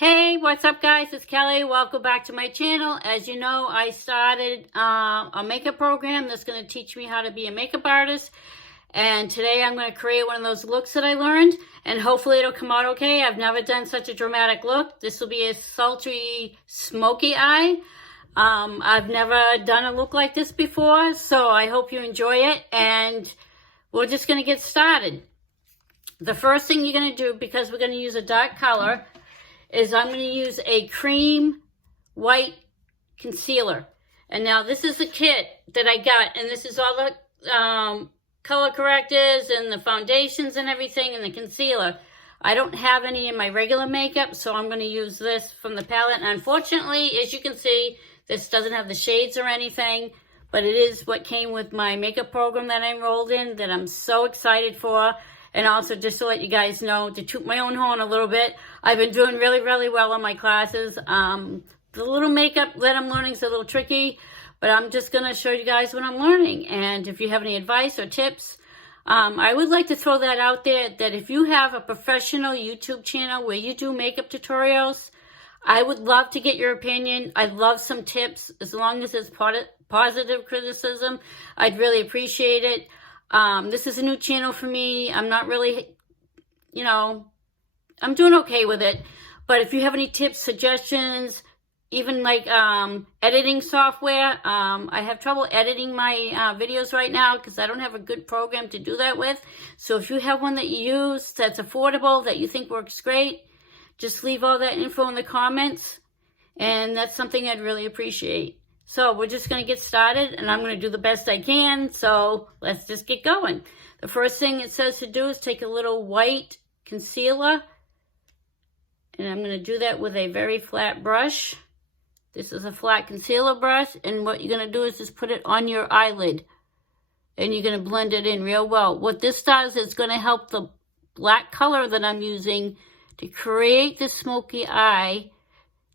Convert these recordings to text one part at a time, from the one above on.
Hey, what's up guys? It's Kelly. Welcome back to my channel. As you know, I started a makeup program that's going to teach me how to be a makeup artist. And today I'm going to create one of those looks that I learned. And hopefully it'll come out okay. I've never done such a dramatic look. This will be a sultry smoky eye. I've never done a look like this before. So I hope you enjoy it. And we're just going to get started. The first thing you're going to do, because we're going to use a dark color, is I'm going to use a cream white concealer. And now this is the kit that I got, and this is all the color correctors and the foundations and everything and the concealer. I don't have any in my regular makeup, so I'm going to use this from the palette. And unfortunately, as you can see, this doesn't have the shades or anything, but it is what came with my makeup program that I enrolled in that I'm so excited for. And also, just to let you guys know, to toot my own horn a little bit, I've been doing really, really well in my classes. The little makeup that I'm learning is a little tricky, but I'm just going to show you guys what I'm learning. And if you have any advice or tips, I would like to throw that out there, that if you have a professional YouTube channel where you do makeup tutorials, I would love to get your opinion. I'd love some tips, as long as it's positive criticism. I'd really appreciate it. This is a new channel for me. I'm not really, I'm doing okay with it. But if you have any tips, suggestions, even like editing software, I have trouble editing my videos right now because I don't have a good program to do that with. So if you have one that you use that's affordable, that you think works great, just leave all that info in the comments. And that's something I'd really appreciate. So we're just going to get started, and I'm going to do the best I can. So let's just get going. The first thing it says to do is take a little white concealer, and I'm going to do that with a very flat brush. This is a flat concealer brush, and what you're going to do is just put it on your eyelid, and you're going to blend it in real well. What this does is going to help the black color that I'm using to create this smoky eye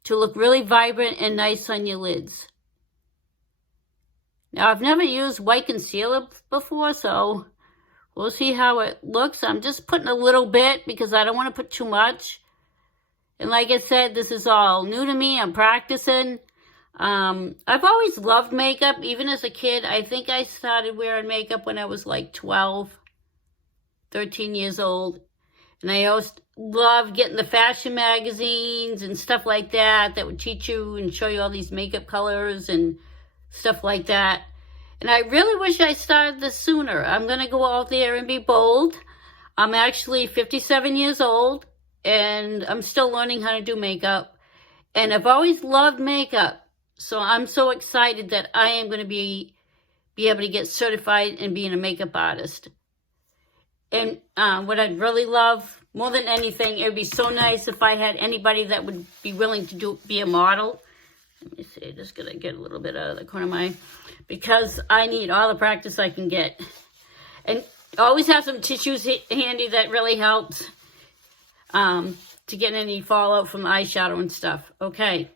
to look really vibrant and nice on your lids. Now, I've never used white concealer before, so we'll see how it looks. I'm just putting a little bit because I don't want to put too much. And like I said, this is all new to me. I'm practicing. I've always loved makeup, even as a kid. I think I started wearing makeup when I was like 12, 13 years old. And I always loved getting the fashion magazines and stuff like that would teach you and show you all these makeup colors and stuff like that. And I really wish I started this sooner. I'm going to go out there and be bold. I'm actually 57 years old, and I'm still learning how to do makeup. And I've always loved makeup. So I'm so excited that I am going to be able to get certified in being a makeup artist. And what I'd really love, more than anything, it would be so nice if I had anybody that would be willing to be a model. Let me see, just going to get a little bit out of the corner of my eye, because I need all the practice I can get. And always have some tissues handy. That really helps to get any fallout from the eyeshadow and stuff. Okay.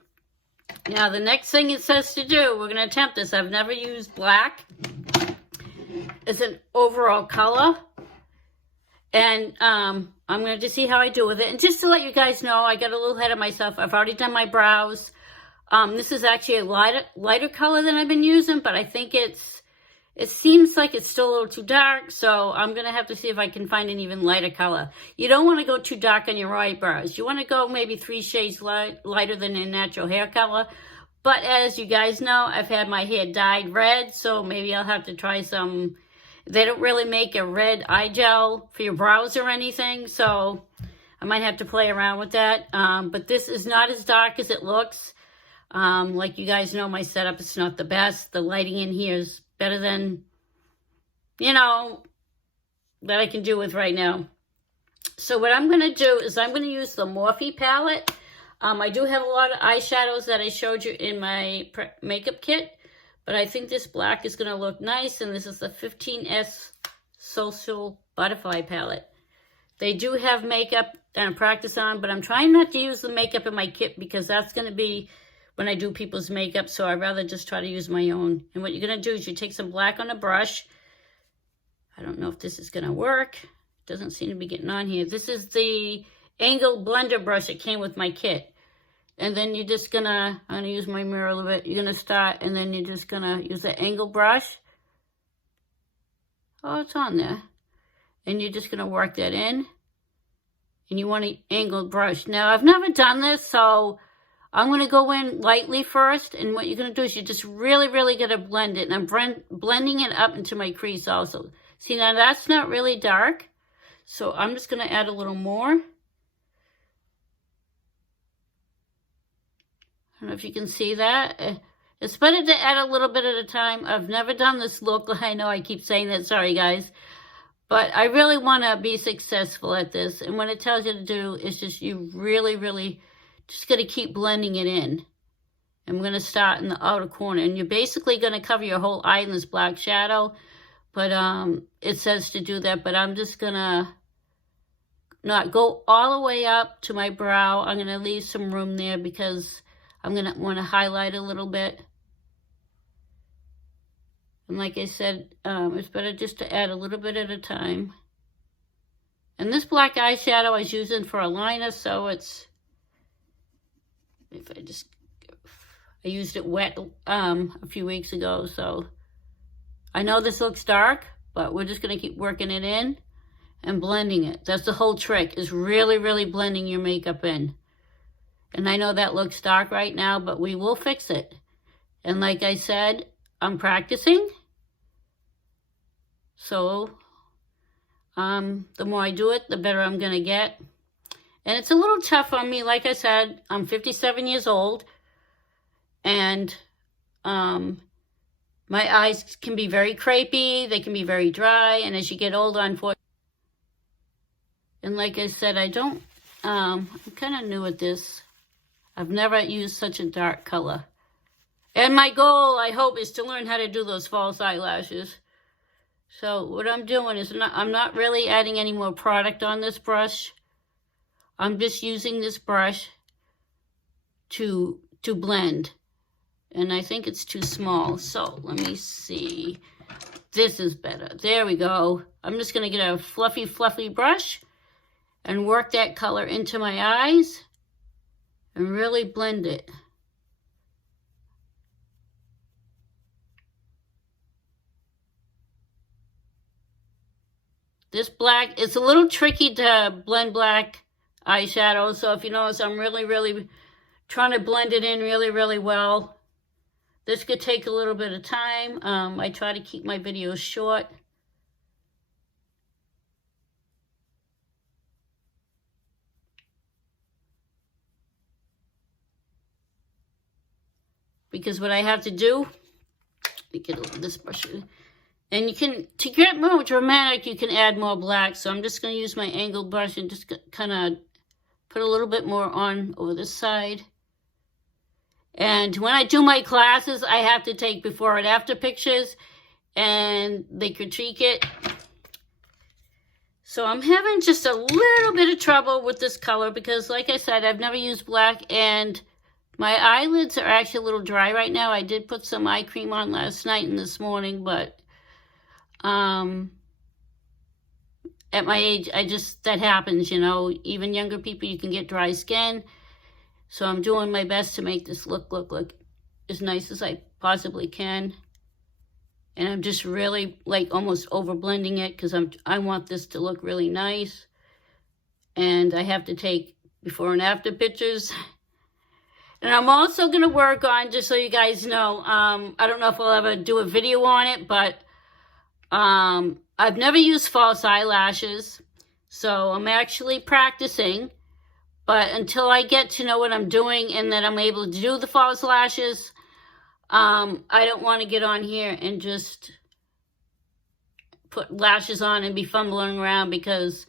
Now, the next thing it says to do, we're going to attempt this. I've never used black. It's an overall color. And I'm going to just see how I do with it. And just to let you guys know, I got a little ahead of myself. I've already done my brows. This is actually a lighter color than I've been using, but I think it seems like it's still a little too dark, so I'm going to have to see if I can find an even lighter color. You don't want to go too dark on your eyebrows. You want to go maybe 3 shades lighter than your natural hair color. But as you guys know, I've had my hair dyed red, so maybe I'll have to try some. They don't really make a red eye gel for your brows or anything, so I might have to play around with that. But this is not as dark as it looks. Like you guys know, my setup is not the best. The lighting in here is better than, that I can do with right now. So what I'm going to do is I'm going to use the Morphe palette. I do have a lot of eyeshadows that I showed you in my makeup kit, but I think this black is going to look nice, and this is the 15S Social Butterfly palette. They do have makeup that I'm practicing on, but I'm trying not to use the makeup in my kit because that's going to be when I do people's makeup, so I'd rather just try to use my own. And what you're going to do is you take some black on a brush. I don't know if this is going to work. It doesn't seem to be getting on here. This is the angled blender brush that came with my kit. And then you're just gonna, I'm gonna use my mirror a little bit. You're gonna start, and then you're just gonna use the angle brush. Oh, it's on there. And you're just gonna work that in. And you want an angled brush. Now, I've never done this, so I'm gonna go in lightly first. And what you're gonna do is you're just really, really gonna blend it. And I'm blending it up into my crease also. See, now that's not really dark. So I'm just gonna add a little more. I don't know if you can see that. It's better to add a little bit at a time. I've never done this look. I know I keep saying that. Sorry, guys. But I really want to be successful at this. And what it tells you to do is just you really, really just going to keep blending it in. I'm going to start in the outer corner. And you're basically going to cover your whole eye in this black shadow. But it says to do that. But I'm just going to not go all the way up to my brow. I'm going to leave some room there because I'm going to want to highlight a little bit. And like I said, it's better just to add a little bit at a time. And this black eyeshadow I was using for a liner, so it's, I used it wet a few weeks ago, so I know this looks dark, but we're just going to keep working it in and blending it. That's the whole trick, is really, really blending your makeup in. And I know that looks dark right now, but we will fix it. And like I said, I'm practicing. So, the more I do it, the better I'm going to get. And it's a little tough on me. Like I said, I'm 57 years old. And my eyes can be very crepey. They can be very dry. And as you get older, unfortunately. And like I said, I'm kind of new at this. I've never used such a dark color. And my goal, I hope, is to learn how to do those false eyelashes. So what I'm doing is I'm not really adding any more product on this brush. I'm just using this brush to blend. And I think it's too small. So let me see. This is better. There we go. I'm just going to get a fluffy, fluffy brush and work that color into my eyes. And really blend it. This black, it's a little tricky to blend black eyeshadow. So if you notice, I'm really, really trying to blend it in really, really well. This could take a little bit of time. I try to keep my videos short. Because what I have to do, let me get this brush. And you can, to get more dramatic, you can add more black. So I'm just going to use my angled brush and just kind of put a little bit more on over this side. And when I do my classes, I have to take before and after pictures. And they critique it. So I'm having just a little bit of trouble with this color. Because like I said, I've never used black. And my eyelids are actually a little dry right now. I did put some eye cream on last night and this morning, but at my age, that happens, you know. Even younger people, you can get dry skin. So I'm doing my best to make this look as nice as I possibly can. And I'm just really like almost over blending it because I want this to look really nice. And I have to take before and after pictures. And I'm also going to work on, just so you guys know, I don't know if I'll ever do a video on it, but I've never used false eyelashes. So I'm actually practicing. But until I get to know what I'm doing and that I'm able to do the false lashes, I don't want to get on here and just put lashes on and be fumbling around, because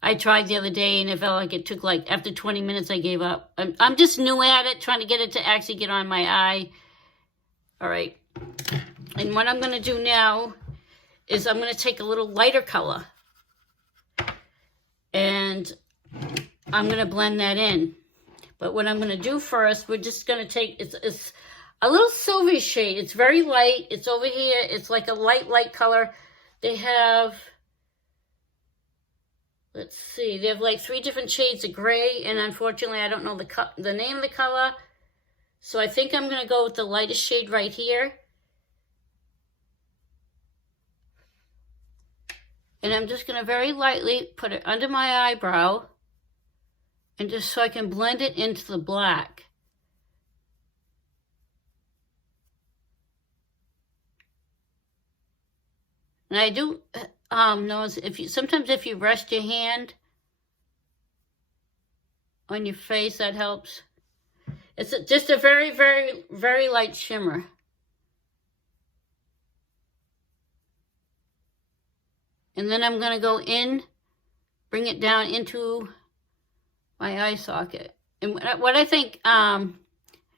I tried the other day and it felt like it took after 20 minutes I gave up. I'm just new at it, trying to get it to actually get on my eye. All right. And what I'm going to do now is I'm going to take a little lighter color. And I'm going to blend that in. But what I'm going to do first, we're just going to take, it's a little silvery shade. It's very light. It's over here. It's like a light color. They have... let's see, they have like 3 different shades of gray, and unfortunately I don't know the name of the color. So I think I'm going to go with the lightest shade right here. And I'm just going to very lightly put it under my eyebrow, and just so I can blend it into the black. And I do know sometimes if you rest your hand on your face, that helps. It's just a very, very, very light shimmer. And then I'm going to go in, bring it down into my eye socket. And what I think,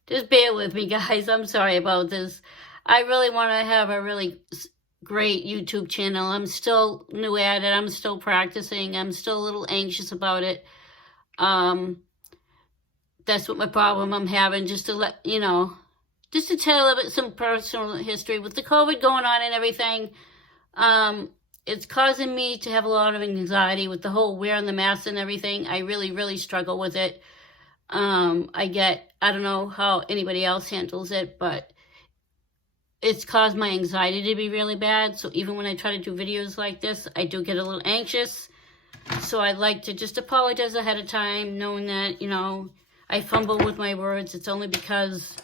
just bear with me, guys. I'm sorry about this. I really want to have a really great YouTube channel. I'm still new at it. I'm still practicing. I'm still a little anxious about it. That's what my problem I'm having, just to let, you know, just to tell a little bit some personal history with the COVID going on and everything. It's causing me to have a lot of anxiety with the whole wearing the mask and everything. I really, really struggle with it. I don't know how anybody else handles it, but it's caused my anxiety to be really bad. So even when I try to do videos like this, I do get a little anxious. So I'd like to just apologize ahead of time, knowing that, you know, I fumble with my words. It's only because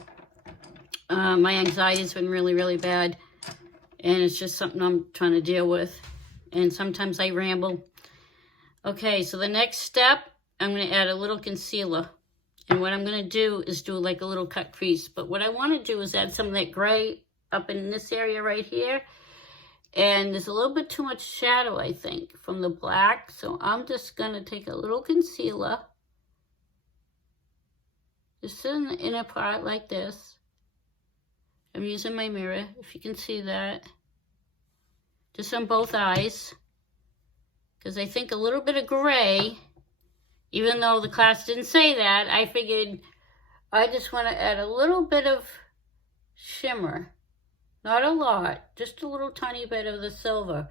my anxiety has been really, really bad. And it's just something I'm trying to deal with. And sometimes I ramble. Okay, so the next step, I'm going to add a little concealer. And what I'm going to do is do like a little cut crease. But what I want to do is add some of that gray up in this area right here. And there's a little bit too much shadow, I think, from the black. So I'm just going to take a little concealer. Just in the inner part like this. I'm using my mirror, if you can see that. Just on both eyes. Because I think a little bit of gray, even though the class didn't say that, I figured I just want to add a little bit of shimmer. Not a lot, just a little tiny bit of the silver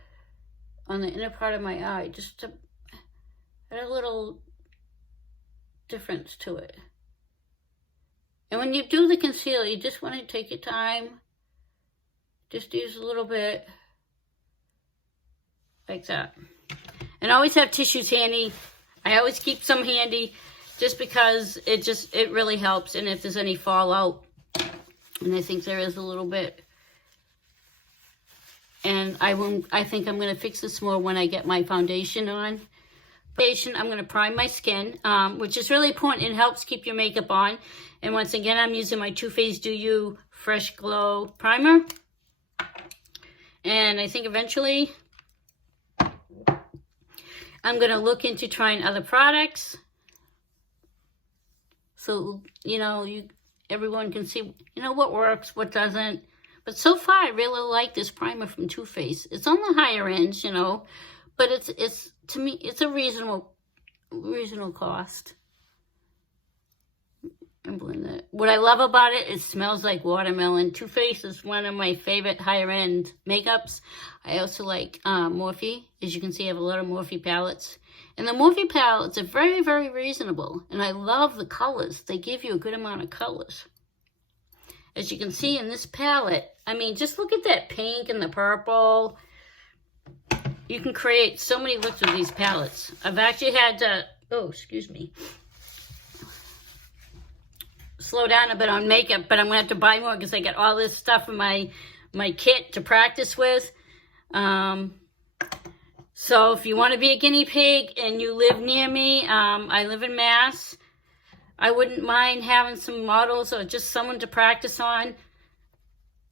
on the inner part of my eye, just to add a little difference to it. And when you do the concealer, you just want to take your time. Just use a little bit like that. And always have tissues handy. I always keep some handy just because it really helps. And if there's any fallout, and I think there is a little bit. And I think I'm going to fix this more when I get my foundation on. I'm going to prime my skin, which is really important. It helps keep your makeup on. And once again, I'm using my TwoFaced Dew You Fresh Glow Primer. And I think eventually I'm going to look into trying other products. So, you know, everyone can see, you know, what works, what doesn't. But so far, I really like this primer from Too Faced. It's on the higher end, you know, but it's to me, it's a reasonable cost. And blend it. What I love about it, it smells like watermelon. Too Faced is one of my favorite higher end makeups. I also like Morphe. As you can see, I have a lot of Morphe palettes. And the Morphe palettes are very, very reasonable. And I love the colors. They give you a good amount of colors. As you can see in this palette, I mean, just look at that pink and the purple. You can create so many looks with these palettes. I've actually had to, slow down a bit on makeup, but I'm going to have to buy more because I got all this stuff in my kit to practice with. So if you want to be a guinea pig and you live near me, I live in Mass. I wouldn't mind having some models or just someone to practice on.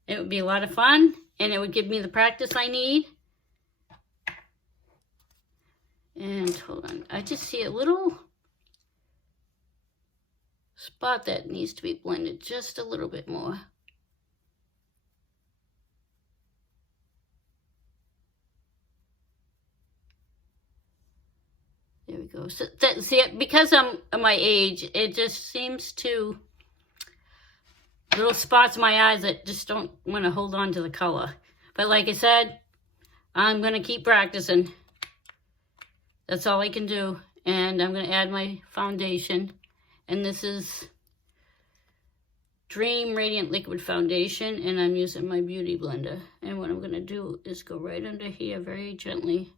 It would be a lot of fun, and it would give me the practice I need. And hold on, I just see a little spot that needs to be blended just a little bit more. There we go. So see, because I'm my age, it just seems to little spots in my eyes that just don't want to hold on to the color. But like I said, I'm going to keep practicing. That's all I can do. And I'm going to add my foundation. And this is Dream Radiant Liquid Foundation. And I'm using my Beauty Blender. And what I'm going to do is go right under here very gently.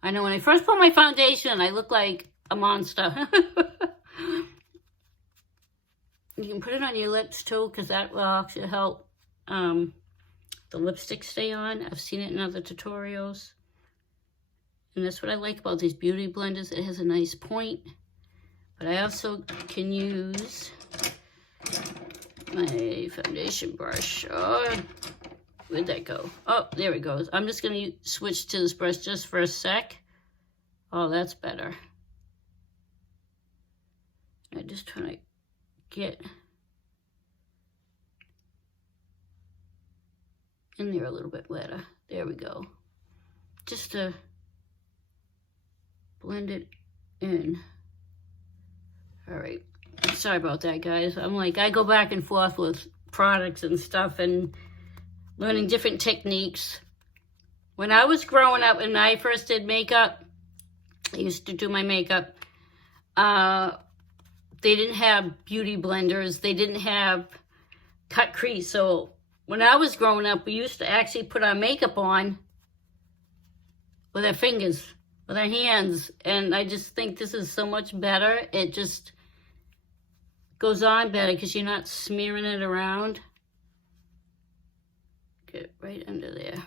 I know when I first put my foundation, I look like a monster. You can put it on your lips too, because that will actually help the lipstick stay on. I've seen it in other tutorials. And that's what I like about these beauty blenders. It has a nice point. But I also can use my foundation brush. Oh, where'd that go? Oh, there it goes. I'm just going to switch to this brush just for a sec. Oh, that's better. I'm just trying to get in there a little bit better. There we go. Just to blend it in. All right. Sorry about that, guys. I'm like, I go back and forth with products and stuff and learning different techniques. When I was growing up and I first did makeup, I used to do my makeup, they didn't have beauty blenders. They didn't have cut crease. So when I was growing up, we used to actually put our makeup on with our fingers, with our hands. And I just think this is so much better. It just goes on better because you're not smearing it around. Get right under there.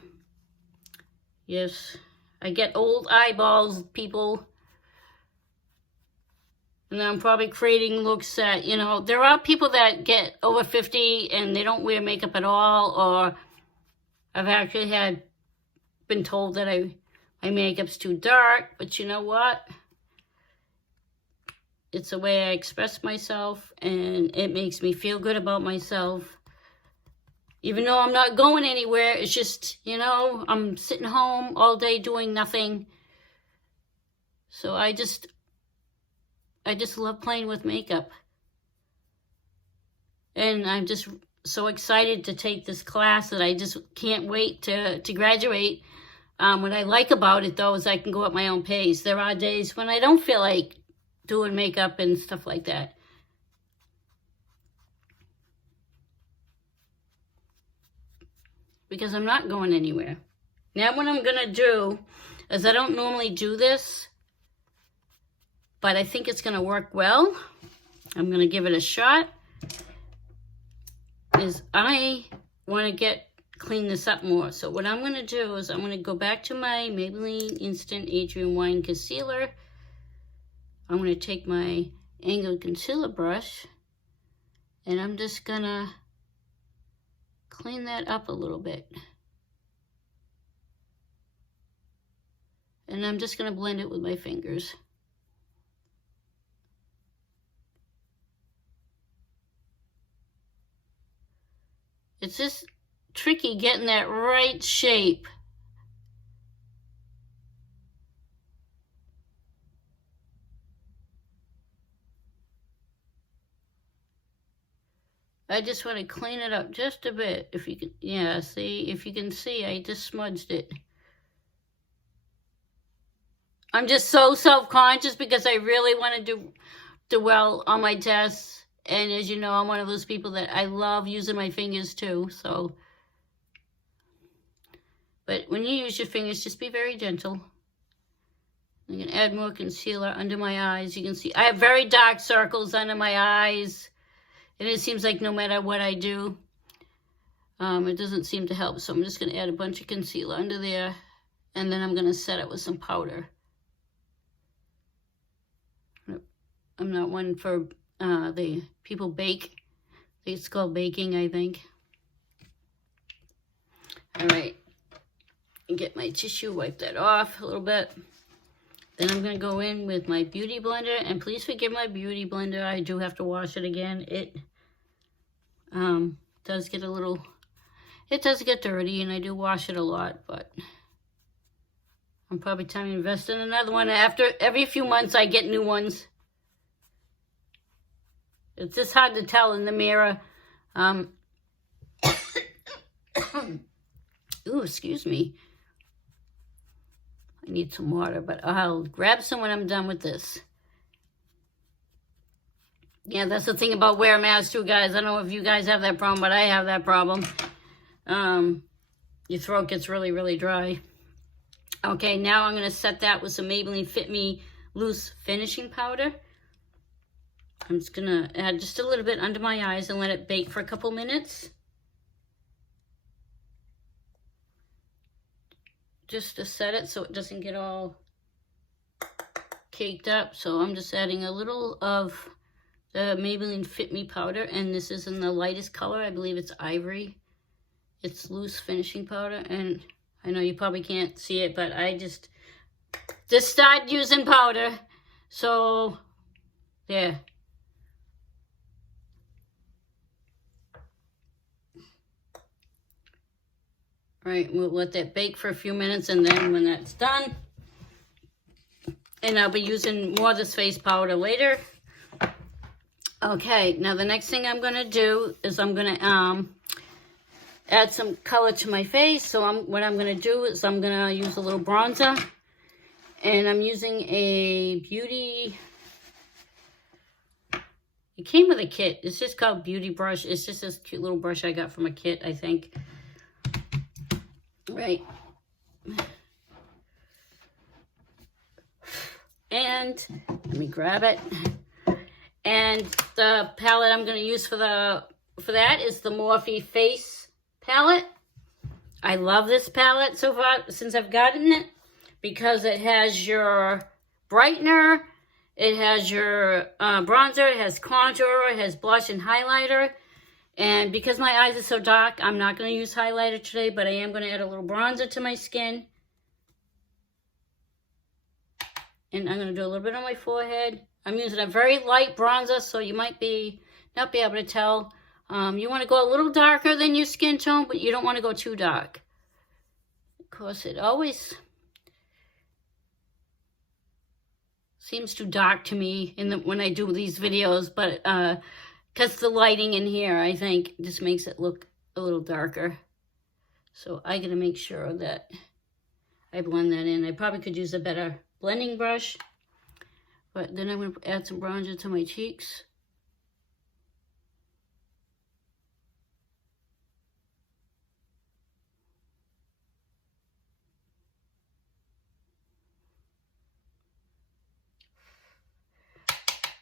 Yes, I get old eyeballs, people. And I'm probably creating looks that, you know, there are people that get over 50 and they don't wear makeup at all, or I've actually been told that my makeup's too dark, but you know what? It's the way I express myself, and it makes me feel good about myself. Even though I'm not going anywhere, it's just, you know, I'm sitting home all day doing nothing. So I just love playing with makeup. And I'm just so excited to take this class that I just can't wait to graduate. What I like about it, though, is I can go at my own pace. There are days when I don't feel like doing makeup and stuff like that. Because I'm not going anywhere. Now what I'm going to do is, I don't normally do this, but I think it's going to work well. I'm going to give it a shot. I want to clean this up more. So what I'm going to do is I'm going to go back to my Maybelline Instant Age Rewind Concealer. I'm going to take my angled concealer brush, and I'm just going to clean that up a little bit. And I'm just going to blend it with my fingers. It's just tricky getting that right shape. I just want to clean it up just a bit. If you can, yeah, see, if you can see, I just smudged it. I'm just so self-conscious because I really want to do well on my tests. And as you know, I'm one of those people that I love using my fingers too, so. But when you use your fingers, just be very gentle. I'm going to add more concealer under my eyes. You can see I have very dark circles under my eyes. And it seems like no matter what I do, it doesn't seem to help. So I'm just going to add a bunch of concealer under there. And then I'm going to set it with some powder. I'm not one for the people bake. It's called baking, I think. All right. And get my tissue, wipe that off a little bit. Then I'm going to go in with my Beauty Blender. And please forgive my Beauty Blender. I do have to wash it again. It does get it does get dirty, and I do wash it a lot. But I'm probably time to invest in another one. After every few months, I get new ones. It's just hard to tell in the mirror. Ooh, excuse me. I need some water, but I'll grab some when I'm done with this. Yeah, that's the thing about wear masks too, guys. I don't know if you guys have that problem, but I have that problem. Your throat gets really, really dry. Okay, now I'm going to set that with some Maybelline Fit Me Loose Finishing Powder. I'm just going to add just a little bit under my eyes and let it bake for a couple minutes. Just to set it so it doesn't get all caked up. So I'm just adding a little of the Maybelline Fit Me powder, and this is in the lightest color. I believe it's ivory. It's loose finishing powder, and I know you probably can't see it, but I just started using powder. So, there. Right, we'll let that bake for a few minutes, and then when that's done, and I'll be using more of this face powder later. Okay, now the next thing I'm going to do is I'm going to add some color to my face. So what I'm going to do is I'm going to use a little bronzer. And I'm using a Beauty... It came with a kit. It's just called Beauty Brush. It's just this cute little brush I got from a kit, I think. Right. And let me grab it. And the palette I'm going to use for that is the Morphe Face Palette. I love this palette so far since I've gotten it because it has your brightener, it has your bronzer, it has contour, it has blush and highlighter. And because my eyes are so dark, I'm not going to use highlighter today, but I am going to add a little bronzer to my skin. And I'm going to do a little bit on my forehead. I'm using a very light bronzer, so you might not be able to tell. You want to go a little darker than your skin tone, but you don't want to go too dark. Of course, it always seems too dark to me when I do these videos, but because the lighting in here, I think, just makes it look a little darker. So I got to make sure that I blend that in. I probably could use a better blending brush. But then I'm going to add some bronzer to my cheeks.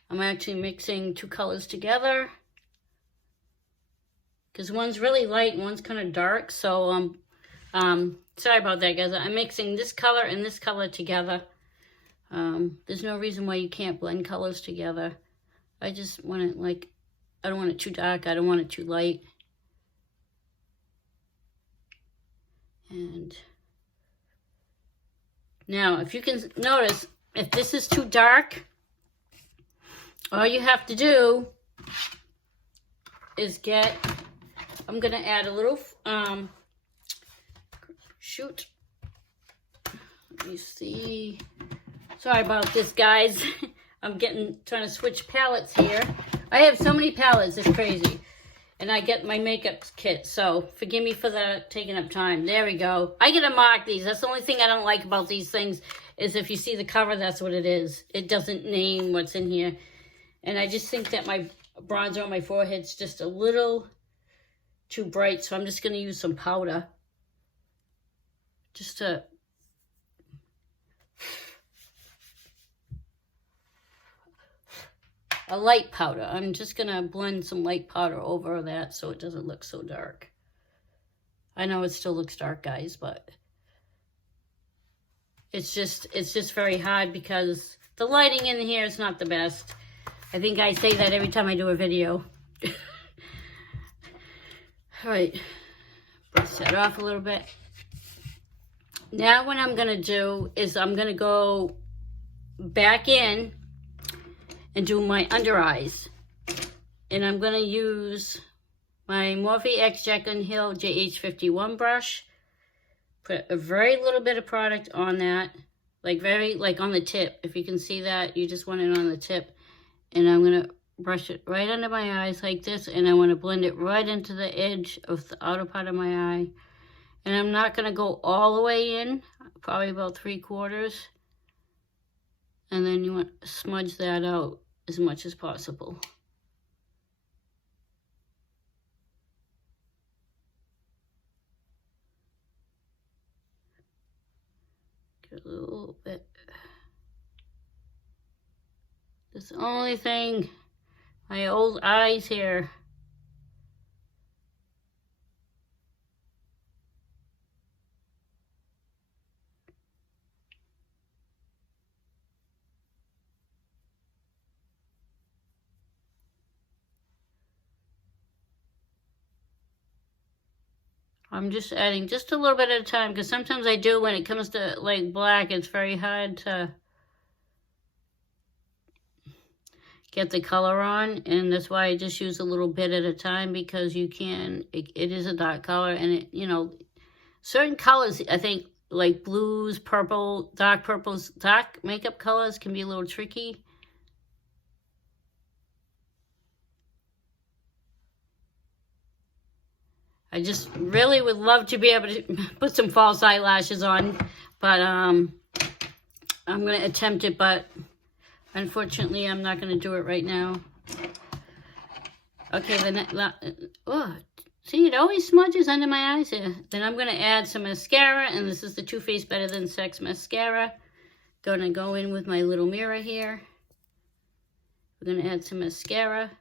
I'm actually mixing two colors together. Because one's really light and one's kind of dark. So, sorry about that, guys. I'm mixing this color and this color together. There's no reason why you can't blend colors together. I just want it like, I don't want it too dark. I don't want it too light. And now, if you can notice, if this is too dark, all you have to do is I'm going to add a little, shoot. Let me see. Sorry about this, guys. I'm trying to switch palettes here. I have so many palettes, it's crazy. And I get my makeup kit, so forgive me for taking up time. There we go. I get to mark these. That's the only thing I don't like about these things, is if you see the cover, that's what it is. It doesn't name what's in here. And I just think that my bronzer on my forehead's just a little too bright, so I'm just going to use some powder. Just to... a light powder. I'm just going to blend some light powder over that so it doesn't look so dark. I know it still looks dark, guys, but it's just very hard because the lighting in here is not the best. I think I say that every time I do a video. All right, brush that off a little bit. Now what I'm going to do is I'm going to go back in and do my under eyes. And I'm going to use my Morphe X Jaclyn Hill JH51 brush. Put a very little bit of product on that. Like on the tip. If you can see that, you just want it on the tip. And I'm going to brush it right under my eyes like this. And I want to blend it right into the edge of the outer part of my eye. And I'm not going to go all the way in. probably about 3/4. And then you want to smudge that out as much as possible. Get a little bit. That's the only thing, my old eyes here. I'm just adding just a little bit at a time, because sometimes I do, when it comes to like black, it's very hard to get the color on, and that's why I just use a little bit at a time, because you can, it is a dark color, and it, you know, certain colors, I think, like blues, purple, dark purples, dark makeup colors can be a little tricky. I just really would love to be able to put some false eyelashes on, but I'm going to attempt it, but unfortunately I'm not going to do it right now. Okay, then, oh, see, it always smudges under my eyes here. Then I'm going to add some mascara, and this is the Too Faced Better Than Sex mascara. Going to go in with my little mirror here. We're going to add some mascara.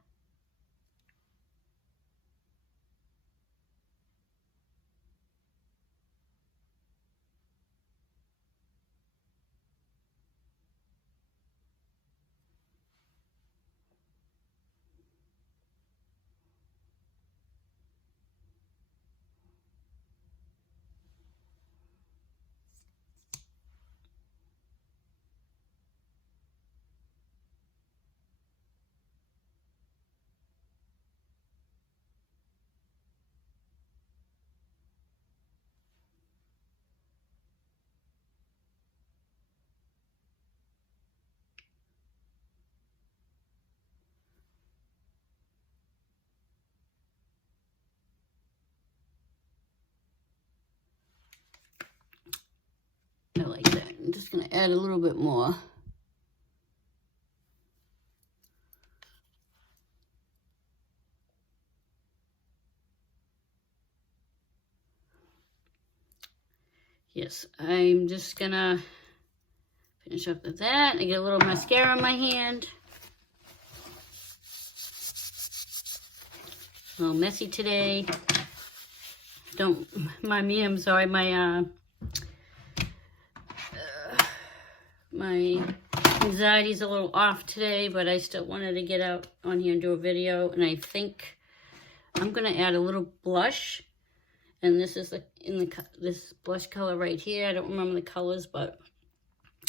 I like that. I'm just going to add a little bit more. Yes, I'm just going to finish up with that. I get a little mascara in my hand. A little messy today. Don't mind me, I'm sorry. My anxiety's a little off today, but I still wanted to get out on here and do a video. And I think I'm going to add a little blush. And this is this blush color right here. I don't remember the colors, but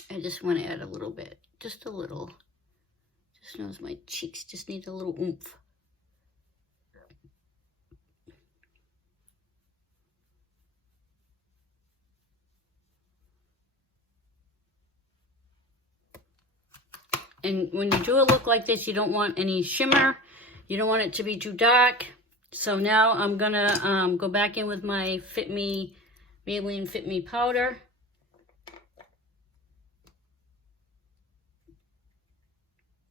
I just want to add a little bit. Just a little. Just knows my cheeks just need a little oomph. And when you do a look like this, you don't want any shimmer. You don't want it to be too dark. So now I'm going to go back in with my Fit Me, Maybelline Fit Me powder.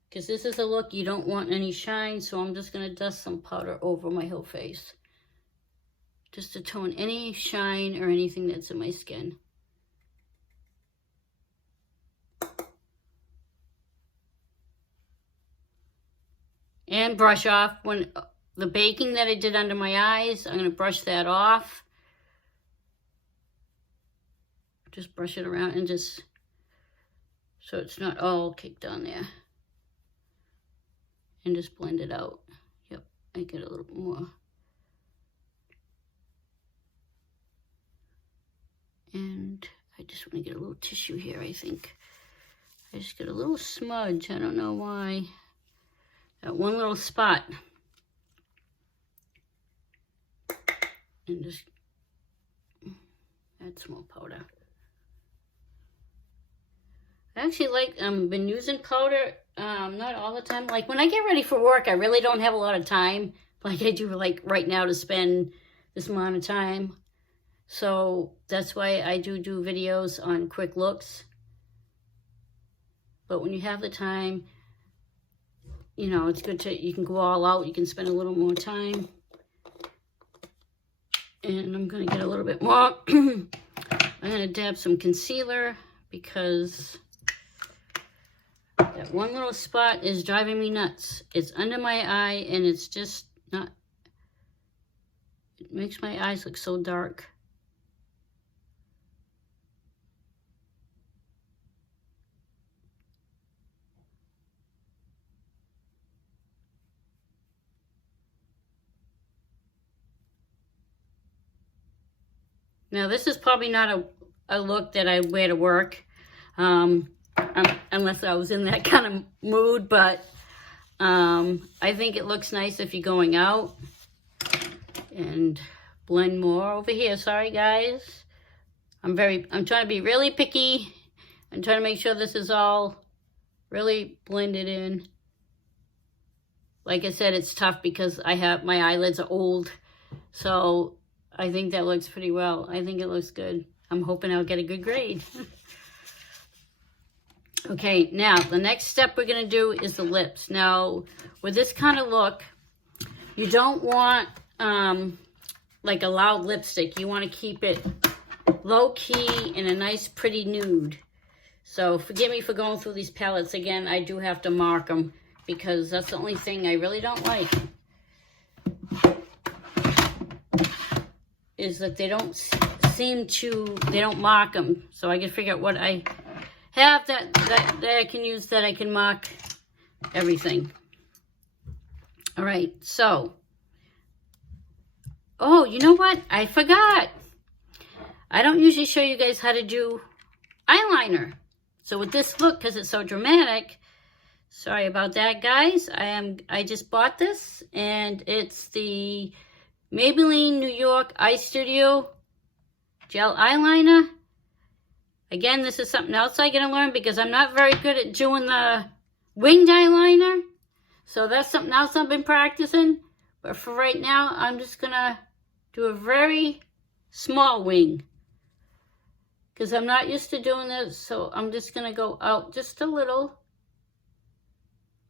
Because this is a look you don't want any shine, so I'm just going to dust some powder over my whole face. Just to tone any shine or anything that's in my skin. And brush off when the baking that I did under my eyes. I'm going to brush that off. Just brush it around and just so it's not all caked on there. And just blend it out. Yep, I get a little more. And I just want to get a little tissue here, I think. I just get a little smudge. I don't know why. That one little spot. And just add some more powder. I actually like, been using powder, not all the time. Like when I get ready for work, I really don't have a lot of time. Like I do like right now to spend this amount of time. So that's why I do videos on quick looks. But when you have the time, you know, it's good to, you can go all out. You can spend a little more time. And I'm going to get a little bit more. I'm going to dab some concealer because that one little spot is driving me nuts. It's under my eye and it's just not, it makes my eyes look so dark. Now this is probably not a look that I wear to work, unless I was in that kind of mood, but I think it looks nice if you're going out. And blend more over here. Sorry guys. I'm trying to be really picky. I'm trying to make sure this is all really blended in. Like I said, it's tough because my eyelids are old. So I think that looks pretty well. I think it looks good. I'm hoping I'll get a good grade. Okay, now the next step we're going to do is the lips. Now, with this kind of look, you don't want like a loud lipstick. You want to keep it low-key and a nice, pretty nude. So forgive me for going through these palettes again. I do have to mark them because that's the only thing I really don't like. Is that they don't they don't mark them. So I can figure out what I have that I can use, that I can mark everything. All right, so, oh, you know what? I forgot. I don't usually show you guys how to do eyeliner. So with this look, because it's so dramatic, sorry about that, guys. I just bought this, and it's the Maybelline New York Eyestudio Gel Eyeliner. Again, this is something else I'm going to learn because I'm not very good at doing the winged eyeliner. So that's something else I've been practicing. But for right now, I'm just going to do a very small wing. Because I'm not used to doing this, so I'm just going to go out just a little.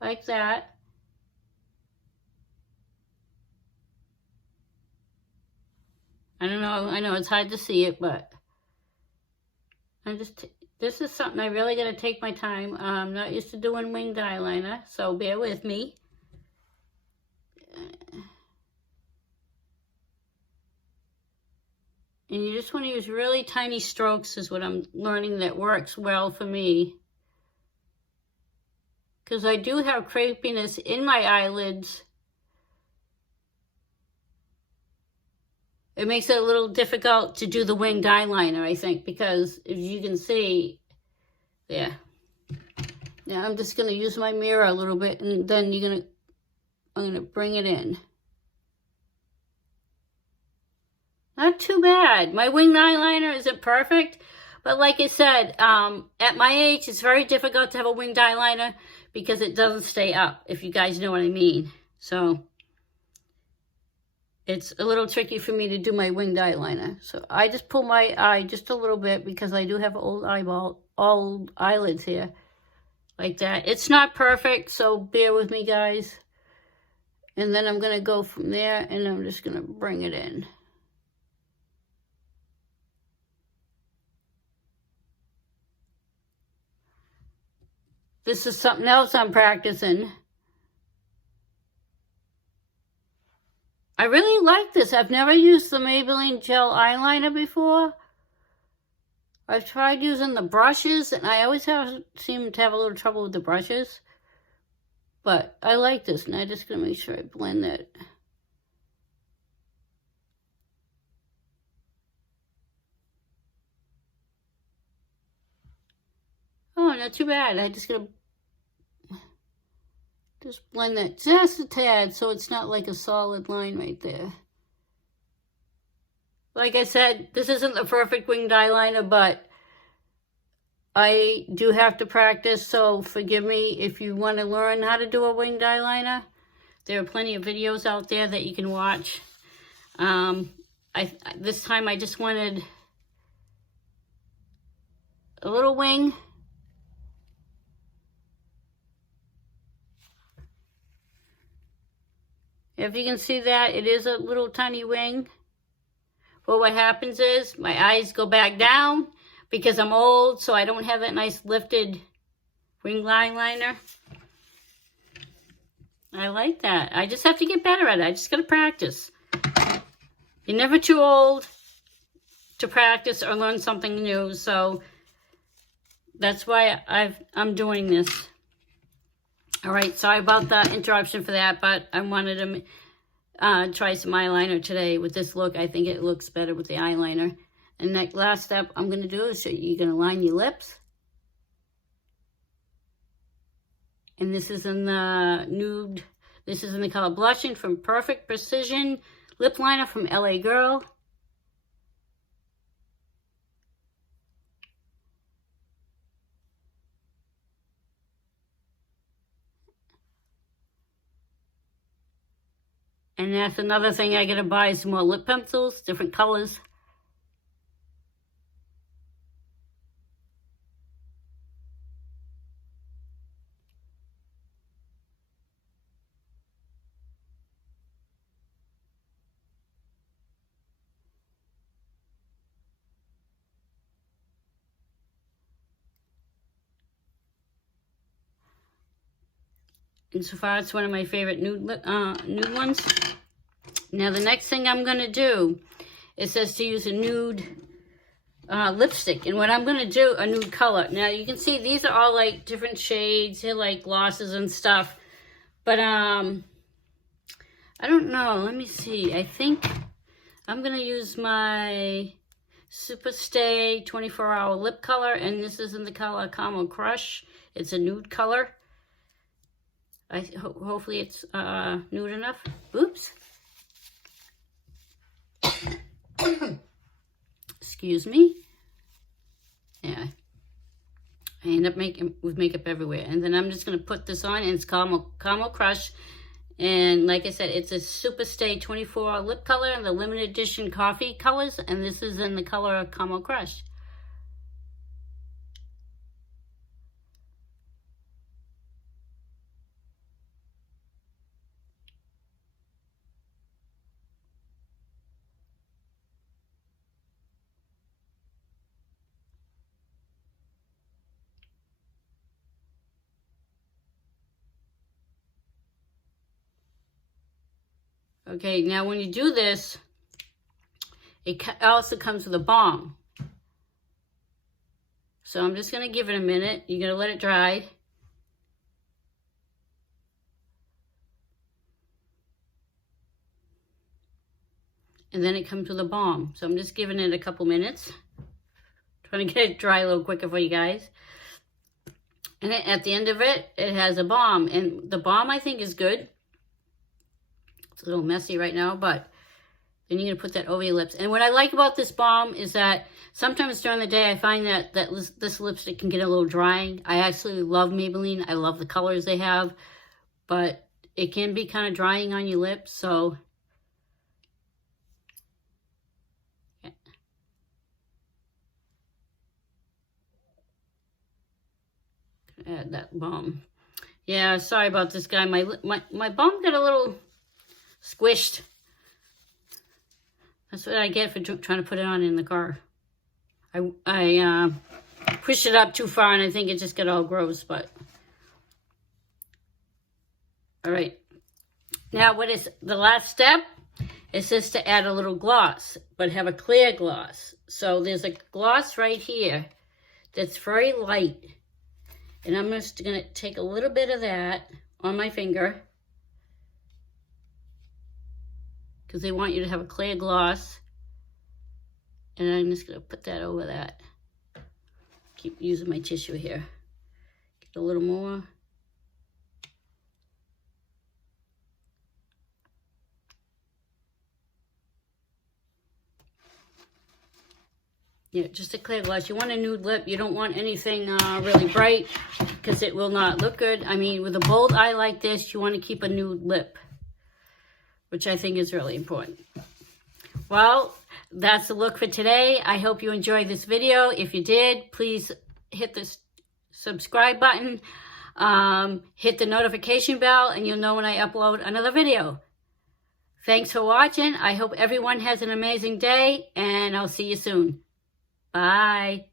Like that. I don't know, I know it's hard to see it, but this is something I really got to take my time. I'm not used to doing winged eyeliner, so bear with me. And you just want to use really tiny strokes is what I'm learning that works well for me. Because I do have crepiness in my eyelids. It makes it a little difficult to do the winged eyeliner, I think, because as you can see, yeah. Now I'm just going to use my mirror a little bit, and then I'm going to bring it in. Not too bad. My winged eyeliner isn't perfect, but like I said, at my age, it's very difficult to have a winged eyeliner because it doesn't stay up, if you guys know what I mean. So it's a little tricky for me to do my winged eyeliner. So I just pull my eye just a little bit because I do have old eyelids here. Like that. It's not perfect, so bear with me, guys. And then I'm going to go from there, and I'm just going to bring it in. This is something else I'm practicing. I really like this. I've never used the Maybelline gel eyeliner before. I've tried using the brushes, and I always seem to have a little trouble with the brushes. But I like this, and I'm just going to make sure I blend it. Oh, not too bad. I'm just going to blend that just a tad so it's not like a solid line right there. Like I said, this isn't the perfect winged eyeliner, but I do have to practice, so forgive me if you want to learn how to do a winged eyeliner. There are plenty of videos out there that you can watch. this time I just wanted a little wing. If you can see that, it is a little tiny wing. But what happens is my eyes go back down because I'm old, so I don't have that nice lifted wing eyeliner. I like that. I just have to get better at it. I just gotta practice. You're never too old to practice or learn something new, so that's why I'm doing this. All right, sorry about the interruption for that, but I wanted to try some eyeliner today with this look. I think it looks better with the eyeliner. And that last step I'm going to do is you're going to line your lips. And this is in the nude. This is in the color Blushing from Perfect Precision Lip Liner from LA Girl. And that's another thing I gotta buy, some more lip pencils, different colors. And so far, it's one of my favorite nude ones. Now, the next thing I'm going to do, it says to use a nude lipstick. And what I'm going to do, a nude color. Now, you can see these are all like different shades. They're like glosses and stuff. But, I don't know. Let me see. I think I'm going to use my SuperStay 24-hour lip color. And this is in the color Caramel Crush. It's a nude color. Hopefully it's nude enough. Oops. Excuse me. Yeah. I end up with makeup everywhere. And then I'm just going to put this on, and it's Caramel Crush. And like I said, it's a SuperStay 24 lip color in the limited edition coffee colors. And this is in the color Caramel Crush. Okay, now when you do this, it also comes with a balm. So I'm just going to give it a minute. You're going to let it dry. And then it comes with a balm. So I'm just giving it a couple minutes. Trying to get it dry a little quicker for you guys. And at the end of it, it has a balm. And the balm, I think, is good. It's a little messy right now, but then you're going to put that over your lips. And what I like about this balm is that sometimes during the day, I find that this lipstick can get a little drying. I actually love Maybelline. I love the colors they have, but it can be kind of drying on your lips, so yeah. Add that balm. Yeah, sorry about this guy. My balm got a little squished. That's what I get for trying to put it on in the car. I pushed it up too far, and I think it just got all gross, but all right. Now, what is the last step? It says to add a little gloss, but have a clear gloss. So there's a gloss right here that's very light, and I'm just going to take a little bit of that on my finger, because they want you to have a clear gloss. And I'm just going to put that over that. Keep using my tissue here. Get a little more. Yeah, just a clear gloss. You want a nude lip. You don't want anything really bright, because it will not look good. I mean, with a bold eye like this, you want to keep a nude lip, which I think is really important. Well, that's the look for today. I hope you enjoyed this video. If you did, please hit the subscribe button, hit the notification bell, and you'll know when I upload another video. Thanks for watching. I hope everyone has an amazing day, and I'll see you soon. Bye.